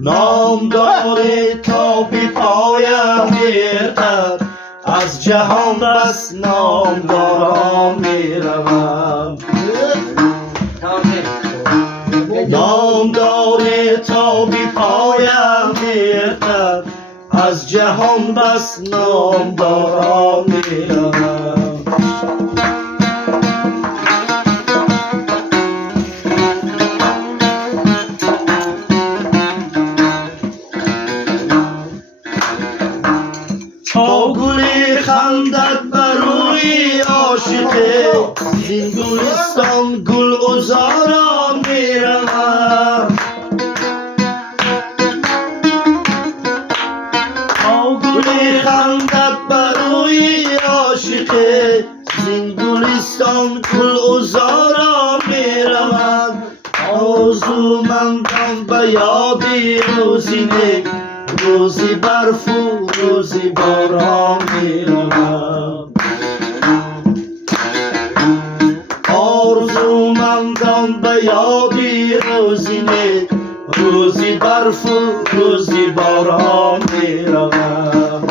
نامدار تا بی پایم گردد از جهان بس نامداران میروم نامدار تا بی پایم گردد از جهان بس نامداران میروم تا گلی خندد بر روی عاشقه زین گلستان گل عذاران میروم تا گلی خندد بر روی عاشقه زین گلستان گل عذاران میروم آرزومندم به یادی روزی نک روزی برف و روزی باران میروم آرزومندم به یادی روزی نک روزی برف و روزی باران میروم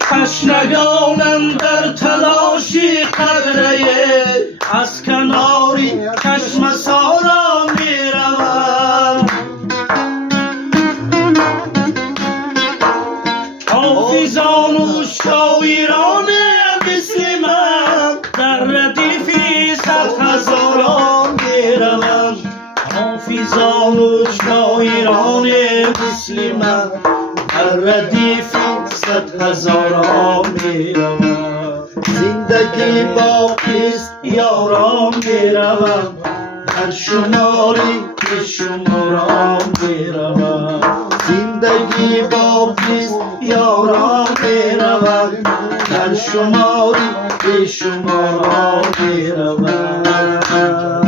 تشنگانم در تلاشی قطره از کناری چشم سارا میروم حافظان و شاعران مثل من در ردیفی صد هزاران میروم حافظان و شاعران مثل من در ردیفی صد هزاران میروم زندگی باقیست یاران میروم در شماری به شماران میروم زندگی باقیست یاران میروم در شماری به شماران میروم